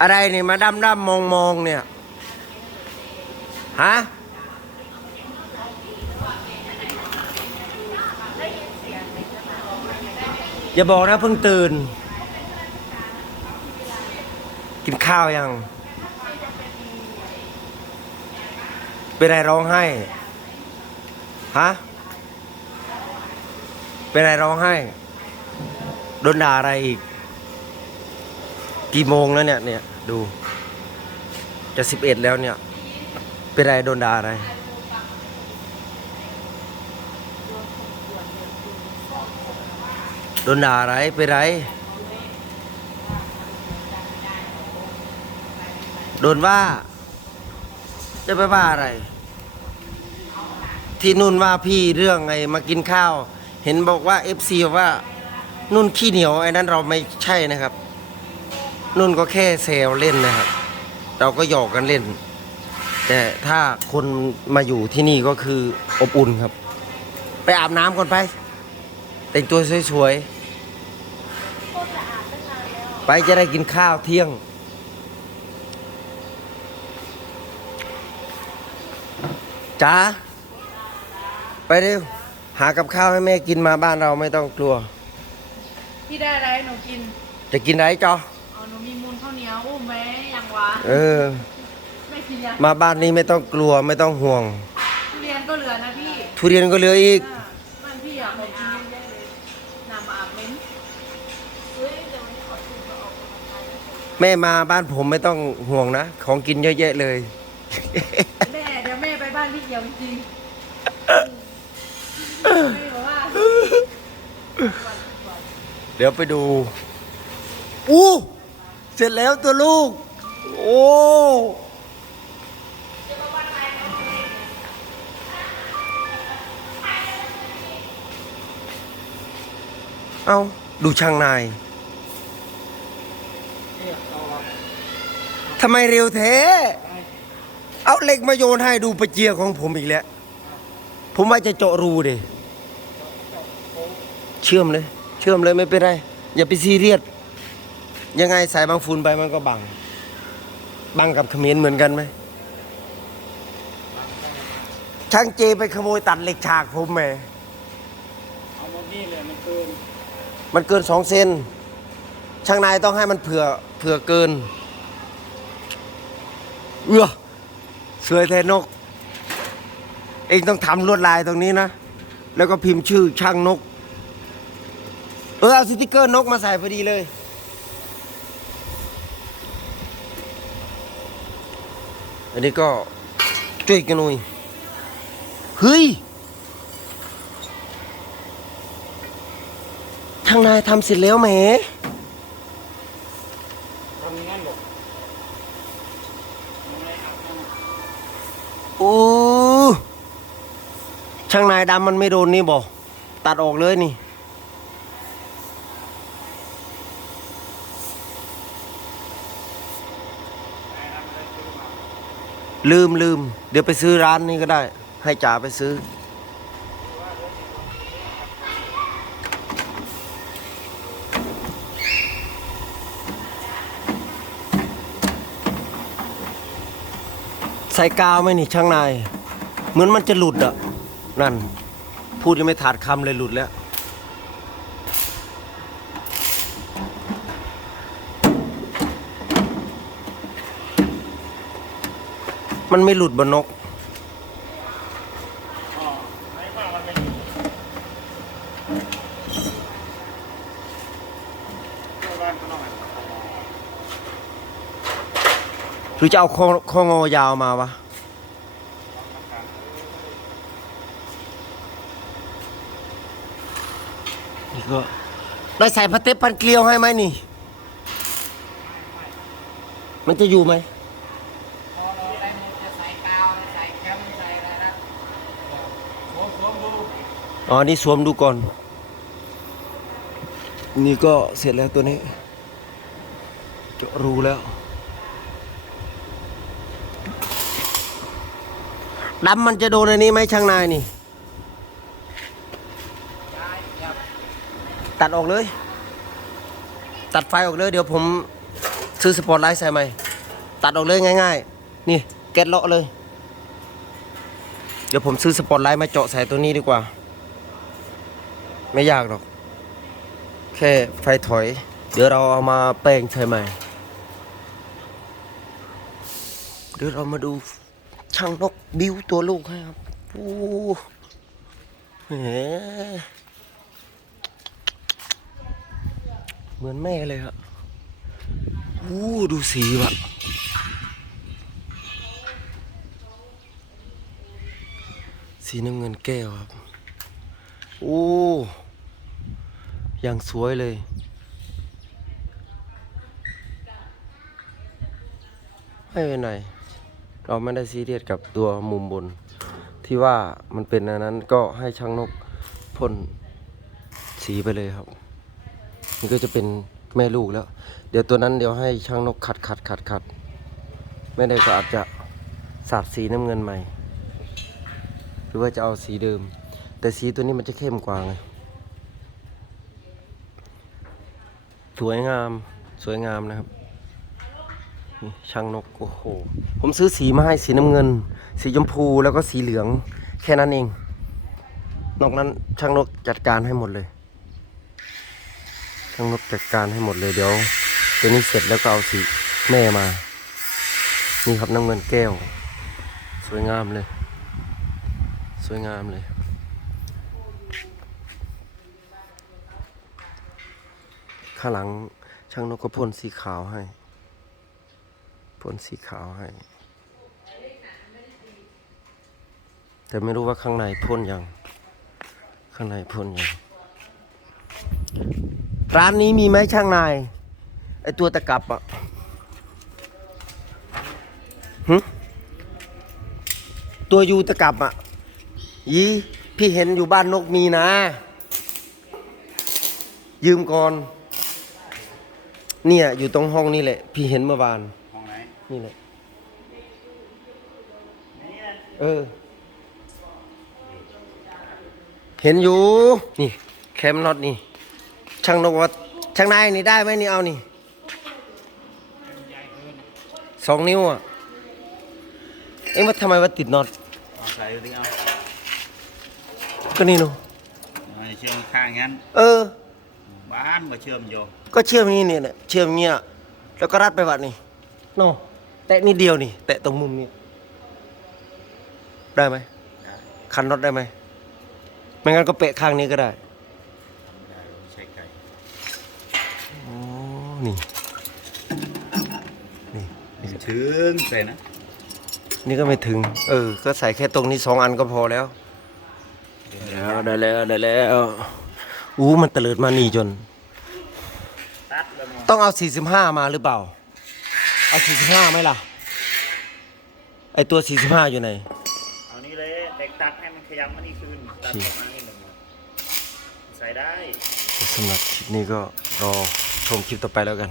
อะไรนี่มาดำดำมองมองเนี่ย ฮะ อย่าบอกนะเพิ่งตื่น กินข้าวยัง เป็นไรร้องไห้ ฮะ เป็นไรร้องไห้ โดนด่าอะไรอีก กี่โมงแล้วเนี่ยเนี่ยดูจะสิบเอ็ดแล้วเนี่ย เป็นไรโดนด่าอะไรโดนด่าอะไรเป็นไรโดนว่า จะไปว่าอะไร ที่นุ่นว่าพี่เรื่องไงมากินข้าว เห็นบอกว่าเอฟซีว่านุ่นขี้เหนียวไอ้นั้นเราไม่ใช่นะครับ นุ่นก็แค่เซลเล่นนะครับ เราก็หยอกกันเล่น แต่ถ้าคนมาอยู่ที่นี่ก็คืออบอุ่นครับ ไปอาบน้ำก่อนไป แต่งตัวสวยๆ ไปจะได้กินข้าวเที่ยง จ้า ไปเร็ว หากับข้าวให้แม่กินมาบ้านเราไม่ต้องกลัว พี่ได้อะไรให้หนูกิน จะกินไรจอ เหนียวอุ้มไหมยังวะเออ ไม่กินยังมาบ้านนี้ไม่ต้องกลัวไม่ต้องห่วง ทุเรียนก็เหลือนะพี่ทุเรียนก็เหลืออีกเออบ้านพี่อยากของกินเยอะๆเลยน้ำอาบเหม้นเฮ้ยเดี๋ยววันนี้ขอสูตรมาออกกำลังกายแม่มาบ้านผมไม่ต้องห่วงนะ ของกินเยอะแยะเลย แม่เดี๋ยวแม่ไปบ้านพี่เกียวจริงๆแม่บอกว่าเดี๋ยวไปดูอู้ เสร็จแล้วตัวลูก โอ้เอาดูช่างนายทำไมเร็วแท้เอาเหล็กมาโยนให้ดูประเจียของผมอีกแล้ว ผมว่าจะเจาะรูเดเชื่อมเลย เชื่อมเลยไม่เป็นไร อย่าไปซีเรียส ยังไงสายบางฝุ่นไปมันก็บัง บังกับเขมรเหมือนกันไหมช่างเจไปขโมยตัดเหล็กฉากผมแหมเอาหมดนี่เลยมันเกิน มันเกินสองเซนช่างนายต้องให้มันเผื่อเผื่อเกิน เอื้อสวยแทนนก เองต้องทำลวดลายตรงนี้นะ แล้วก็พิมพ์ชื่อช่างนก เออเอาสติกเกอร์นกมาใส่พอดีเลย อันนี้ก็ช่ยกันหน่อยเฮ้ยทางนายทำเสร็จแล้วแหมทำอย่างนั้นหรอกโอ้ช่างนายดำมันไม่โดนนี่บอกตัดออกเลยนี่ ลืมลืม เดี๋ยวไปซื้อร้านนี้ก็ได้ ให้จ๋าไปซื้อ ใส่กาวไหมนี่ช่างนาย เหมือนมันจะหลุดอะนั่น พูดยังไม่ถาดคำเลยหลุดแล้ว มันไม่หลุดบนนกอ๋อไม่ว่ามันเป็นตัวบ้านก็ต้องอ่านหรือจะเอาข้อข้องอยาวมาวะ นี่ก็ได้ใส่พระเต็บพันเกลียวให้ไหมนี่ มันจะอยู่ไหม พอเราได้มูจะใส่กาวใส่แคมใส่อะไรนะสวมสวมดู อ๋อนี่สวมดูก่อน นี่ก็เสร็จแล้วตัวนี้เจาะรูแล้วดำมันจะโดนอันนี้ไหมช่างนายนี่ย้ายยับตัดออกเลย ตัดไฟออกเลย เดี๋ยวผมซื้อสปอร์ตไลท์ใส่ไหมตัดออกเลยง่ายๆ นี่แก๊สเลาะเลย เดี๋ยวผมซื้อสปอร์ตไลท์มาเจาะใส่ตัวนี้ดีกว่า ไม่ยากหรอก แค่ไฟถอย เดี๋ยวเราเอามาแปลงใช่ไหมเดี๋ยวเรามาดูช่างนกบิ้วตัวลูกให้ครับโอ้แหเหมือนแม่เลยครับอู้ดูสีว่ะสีน้ำเงินแก้วครับ โอ้ ยังสวยเลย ไม่เป็นไรเราไม่ได้ซีเรียสกับตัวมุมบน ที่ว่ามันเป็นอันนั้นก็ให้ช่างนกพ่นสีไปเลยครับนี่ก็จะเป็นแม่ลูกแล้ว เดี๋ยวตัวนั้นเดี๋ยวให้ช่างนกขัดขัดขัดขัดไม่ได้ก็อาจจะสาดสีน้ำเงินใหม่ หรือว่าจะเอาสีเดิม แต่สีตัวนี้มันจะเข้มกว่าไง สวยงามสวยงามนะครับช่างนกโอ้โหผมซื้อสีมาให้สีน้ำเงิน สีชมพูแล้วก็สีเหลือง แค่นั้นเอง นอกนั้นช่างนกจัดการให้หมดเลย ช่างนกจัดการให้หมดเลยเดี๋ยวตัวนี้เสร็จแล้วก็เอาสีแม่มา นี่ครับน้ำเงินแก้ว สวยงามเลย สวยงามเลย ข้างหลัง ช่างนกก็พ่นสีขาวให้พ่นสีขาวให้ แต่ไม่รู้ว่าข้างในพ่นยัง ข้างในพ่นยัง ร้านนี้มีไหมช่างนายไอตัวตะกับอะหึตัวยูตะกับอะยี่พี่เห็นอยู่บ้านนกมีนะ ยืมก่อน เนี่ยอยู่ตรงห้องนี่แหละ พี่เห็นเมื่อวาน ห้องไหนนี่แหละ นี่นะเออ เห็นอยู่ นี่ แคมน็อตนี่ ช่างนกว่าช่างนายนี่ได้ไหมนี่เอานี่ใหญ่เกินสองนิ้วอะ เอ็งว่าทำไมว่าติดน็อตเอาใส่ดูดิเอาก็นี่หนูเอาเชื่อมข้างงั้น เออ บ้านมาเชื่อมโยก็เชื่อมนี่เนี่ยแหละเชื่อมเงี้ยแล้วก็รัดไปวัดนี่โนแตะนิดเดียวนี่ แตะตรงมุมนี้ได้ไหมได้คันน็อตได้ไหมไม่งั้นก็เปะข้างนี้ก็ได้ได้ใช้ไก่โอ้นี่นี่นี่ก็ถึงใส่นะ นี่ก็ไม่ถึง เออ ก็ใส่แค่ตรงนี้สองอันก็พอแล้วแล้วได้แล้วได้แล้ว อู้มันเตลิดมานี่จนตัดแล้วเนาะต้องเอา 45 มาหรือเปล่า เอา 45ไหมล่ะ ไอตัว 45 อยู่ไหน เอานี่เลยเด็กตัดให้มันขยับมานี่คืนตัดประมาณนี้หนึ่งใส่ได้สำหรับคลิปนี้ก็รอชมคลิปต่อไปแล้วกัน